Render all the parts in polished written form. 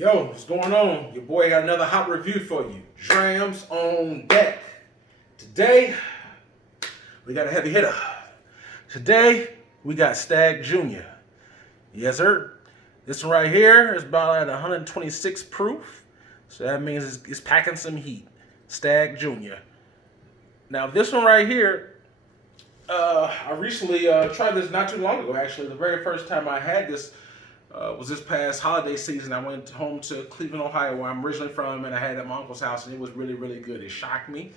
Yo, what's going on? Your boy got another hot review for you. Drams on deck. Today, we got a heavy hitter. Today, we got Stagg Jr. Yes, sir. This one right here is about at 126 proof. So that means it's packing some heat. Stagg Jr. Now, this one right here, I recently tried this not too long ago, actually. The very first time I had this was this past holiday season. I went home to Cleveland, Ohio, where I'm originally from, and I had it at my uncle's house, and it was really, really good. It shocked me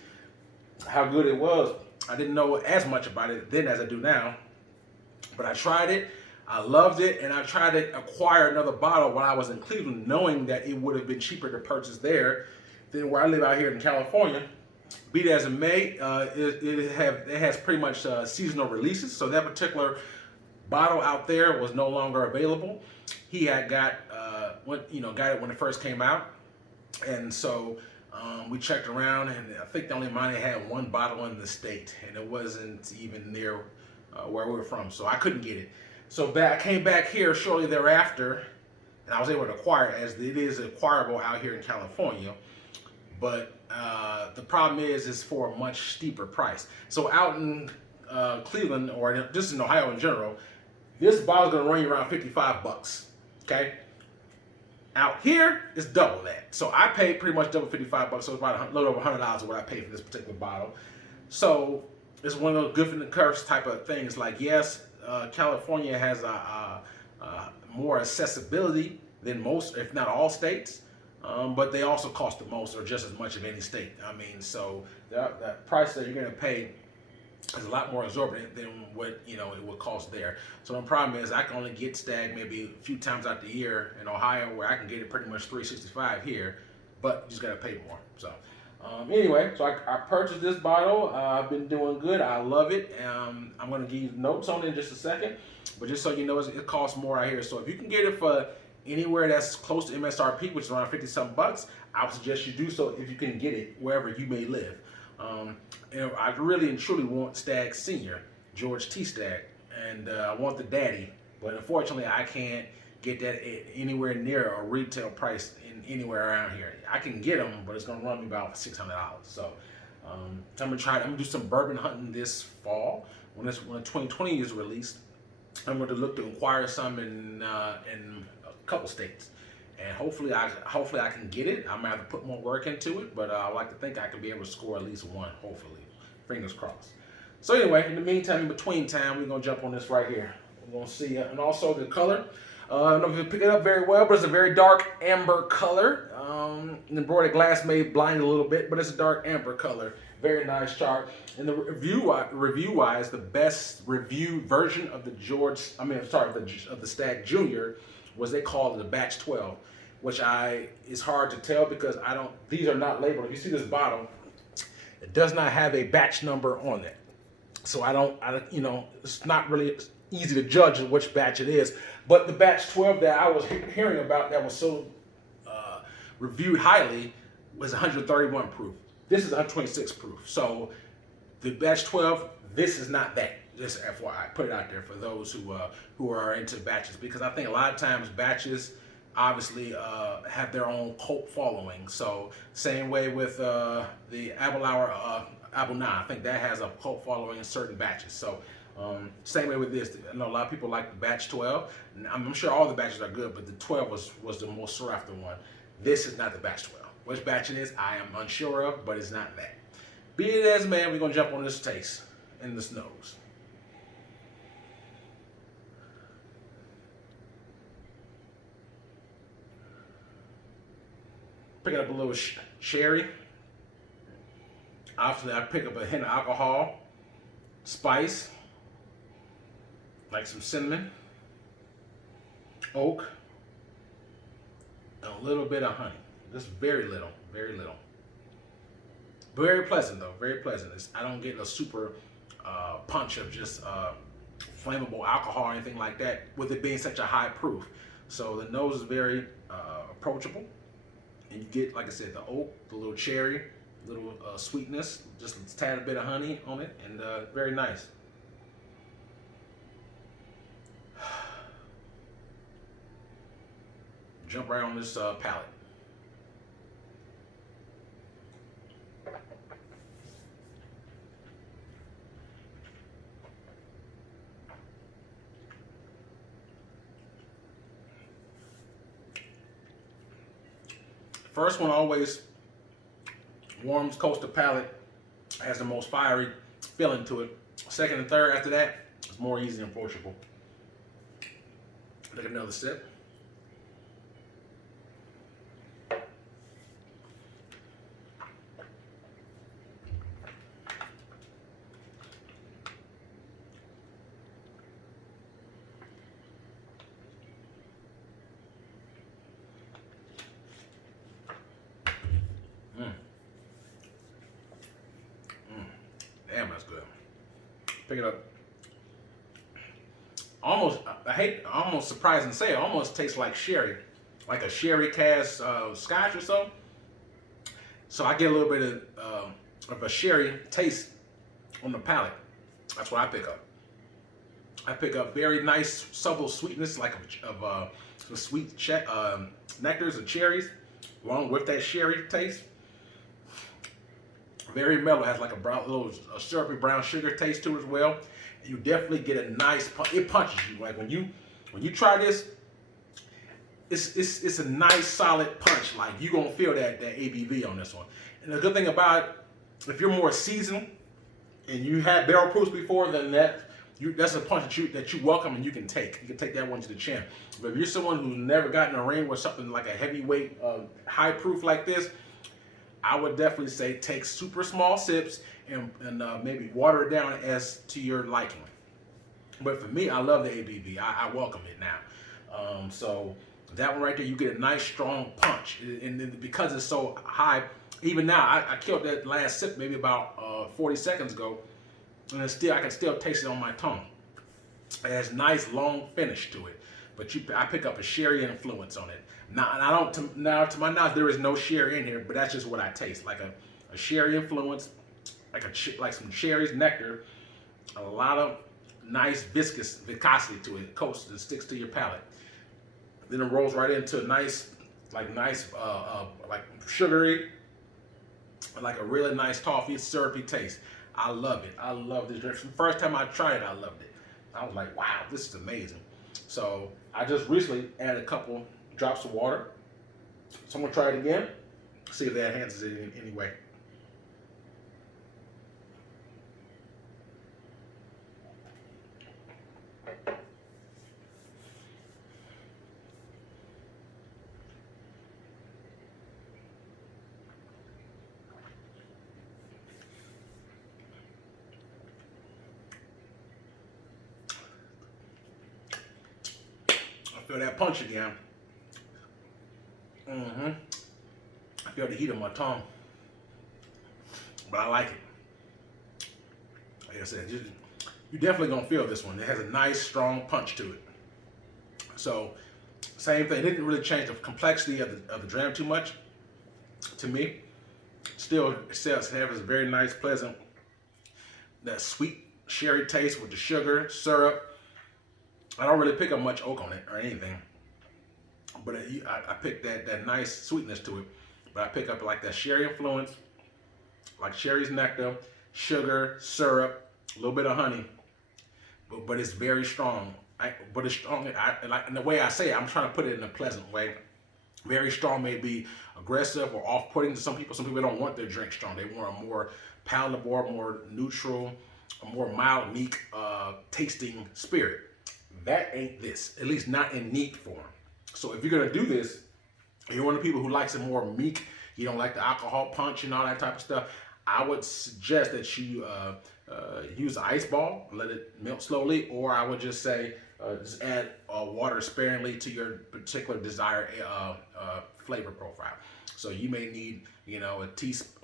how good it was. I didn't know as much about it then as I do now, but I tried it. I loved it, and I tried to acquire another bottle while I was in Cleveland, knowing that it would have been cheaper to purchase there than where I live out here in California. Be that as it may, it has pretty much seasonal releases, so that particular bottle out there was no longer available. He had got got it when it first came out, and so we checked around, and I think the only mine had one bottle in the state, and it wasn't even near where we were from, so I couldn't get it. So I came back here shortly thereafter, and I was able to acquire it, as it is acquirable out here in California. But the problem is it's for a much steeper price. So out in Cleveland, or just in Ohio in general, this bottle's gonna run you around 55 bucks, okay? Out here, it's double that. So I paid pretty much double 55 bucks, so it's about a little over $100 of what I paid for this particular bottle. So it's one of those good for the curse type of things. Like, yes, California has more accessibility than most, if not all states. But they also cost the most, or just as much of any state. I mean, so that price that you're going to pay is a lot more exorbitant than what it would cost there. So the problem is I can only get Stagg maybe a few times out the year in Ohio, where I can get it pretty much 365 here, but you just got to pay more. So anyway, so I purchased this bottle. I've been doing good. I love it. I'm going to give you notes on it in just a second, but just so you know, it costs more out here. So if you can get it for anywhere that's close to MSRP, which is around 50-something bucks, I would suggest you do so if you can get it wherever you may live. I really and truly want Stagg Sr., George T. Stagg, and I want the daddy, but unfortunately I can't get that anywhere near a retail price in anywhere around here. I can get them, but it's gonna run me about $600. So I'm gonna do some bourbon hunting this fall when 2020 is released. I'm going to look to acquire some in a couple states, and hopefully I can get it. I might have to put more work into it, but I like to think I can be able to score at least one. Hopefully, fingers crossed. So anyway, in the meantime, in between time, we're gonna jump on this right here. We're gonna see, and also the color. I don't know if you pick it up very well, but it's a very dark amber color. The embroidered glass may blind a little bit, but it's a dark amber color. Very nice chart. And the review-wise, the best reviewed version of the Stagg Jr. was, they called it the Batch 12, which is hard to tell because these are not labeled. If you see this bottle, it does not have a batch number on it. So it's not really easy to judge which batch it is. But the Batch 12 that I was hearing about that was so reviewed highly was 131 proof. This is 126 proof. So the Batch 12, this is not that. Just FYI, put it out there for those who are into batches, because I think a lot of times batches obviously have their own cult following. So same way with the Abelauer Abuna, I think that has a cult following in certain batches. So same way with this. I know a lot of people like the Batch 12. I'm sure all the batches are good, but the 12 was the most sought after one. This is not the Batch 12. Which batch it is, I am unsure of, but it's not that. Be it as may, we're gonna jump on this taste and this nose. Pick up a little sherry. Obviously, I pick up a hint of alcohol, spice, like some cinnamon, oak, and a little bit of honey. Just very little, very little. Very pleasant though, very pleasant. I don't get a super punch of just flammable alcohol or anything like that, with it being such a high proof. So the nose is very approachable, and you get, like I said, the oak, the little cherry, little sweetness, just a tad bit of honey on it, and very nice. jump right on this palate. First one always warms, coats the palate, has the most fiery feeling to it. Second and third after that, it's more easy and approachable. Take another sip. Damn, that's good. Pick it up. Almost surprising to say, it almost tastes like sherry, like a sherry cask scotch or so. So I get a little bit of a sherry taste on the palate. That's what I pick up. I pick up very nice subtle sweetness, like some sweet nectars and cherries, along with that sherry taste. Very mellow, has like a syrupy brown sugar taste to it as well. And you definitely get a nice punch. It punches you. Like when you try this, it's a nice solid punch. Like you're gonna feel that ABV on this one. And the good thing about it, if you're more seasoned and you had barrel proofs before, then that's a punch that you welcome and you can take. You can take that one to the chin. But if you're someone who's never gotten a ring with something like a heavyweight, high proof like this, I would definitely say take super small sips and maybe water it down as to your liking. But for me, I love the ABV. I welcome it now. So that one right there, you get a nice strong punch. And because it's so high, even now, I killed that last sip maybe about 40 seconds ago, and I can still taste it on my tongue. It has nice long finish to it. But I pick up a sherry influence on it. Now, to my knowledge, there is no sherry in here, but that's just what I taste, like a sherry influence, like some cherries, nectar, a lot of nice viscosity to it. It coats and sticks to your palate. Then it rolls right into a nice sugary, like a really nice toffee, syrupy taste. I love it. I love this drink. The first time I tried it, I loved it. I was like, wow, this is amazing. So I just recently added a couple drops of water. So I'm gonna try it again, see if that enhances it in any way. I feel that punch again. I feel the heat on my tongue, but I like it. Like I said, you're definitely gonna feel this one. It has a nice, strong punch to it. So, same thing. It didn't really change the complexity of the dram too much to me. Still, it has a very nice, pleasant, that sweet sherry taste with the sugar, syrup. I don't really pick up much oak on it or anything. But I pick that nice sweetness to it. But I pick up like that sherry influence, like cherries, nectar, sugar, syrup, a little bit of honey. But it's very strong. But it's strong. And the way I say it, I'm trying to put it in a pleasant way. Very strong may be aggressive or off-putting to some people. Some people don't want their drink strong. They want a more palatable, more neutral, a more mild, meek tasting spirit. That ain't this, at least not in neat form. So if you're gonna do this, you're one of the people who likes it more meek, you don't like the alcohol punch and all that type of stuff, I would suggest that you use an ice ball, let it melt slowly, or I would just say, just add water sparingly to your particular desired flavor profile. So you may need, not a teaspoon,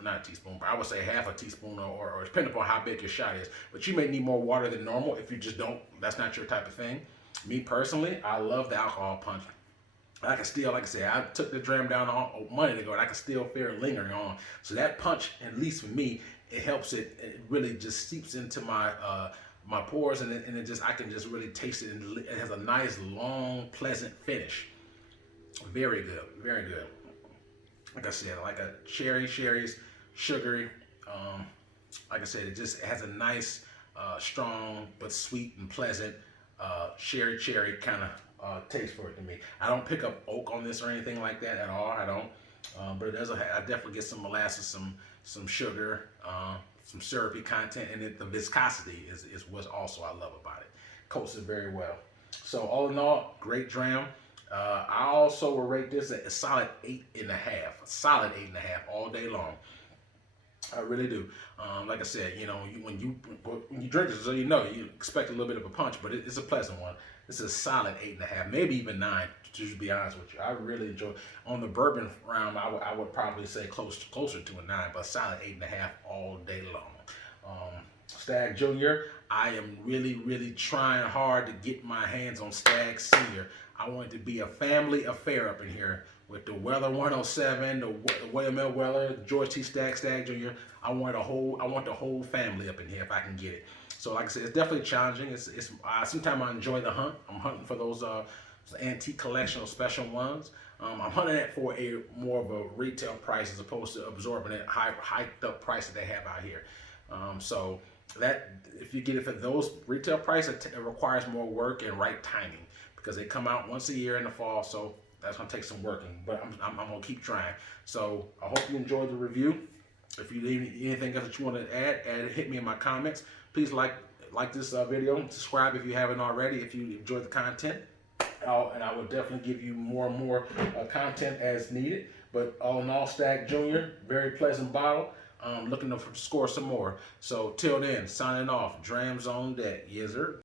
but I would say half a teaspoon or depending upon how big your shot is. But you may need more water than normal if you just that's not your type of thing. Me personally, I love the alcohol punch. I can still, like I said, I took the dram down a month ago and I can still feel it lingering on. So that punch, at least for me, it helps it really just seeps into my my pores and I can just really taste it, and it has a nice, long, pleasant finish. Very good, very good. Like I said, like a cherries, sugary. Like I said, it just has a nice, strong but sweet and pleasant cherry kind of taste for it to me. I don't pick up oak on this or anything like that at all. I don't. But it does. I definitely get some molasses, some sugar, some syrupy content, and the viscosity is what also I love about it. Coats it very well. So all in all, great dram. I also will rate this a solid 8.5, a solid 8.5 all day long. I really do. Like I said, you know, when you drink this, so you know you expect a little bit of a punch, but it's a pleasant one. This is a solid 8.5, maybe even 9. To be honest with you, I really enjoy. On the bourbon round, I would probably say closer to a 9, but solid 8.5 all day long. Stagg Jr. I am really trying hard to get my hands on Stagg Sr. I want it to be a family affair up in here with the Weller 107, the William L. Weller, George T. Stagg Jr. I want the whole family up in here if I can get it. So like I said, it's definitely challenging. Sometimes I enjoy the hunt. I'm hunting for those antique collection or special ones. I'm hunting it for a more of a retail price as opposed to absorbing that hiked up price that they have out here. So that if you get it for those retail price, it requires more work and right timing because they come out once a year in the fall. So that's gonna take some working, but I'm gonna keep trying. So I hope you enjoyed the review. If you need anything else that you want to add, hit me in my comments. Please like this video, subscribe if you haven't already. If you enjoyed the content, and I will definitely give you more and more content as needed. But all in all, Stagg Jr., very pleasant bottle. Looking to score some more. So till then, signing off. Drams on deck. Yes, sir.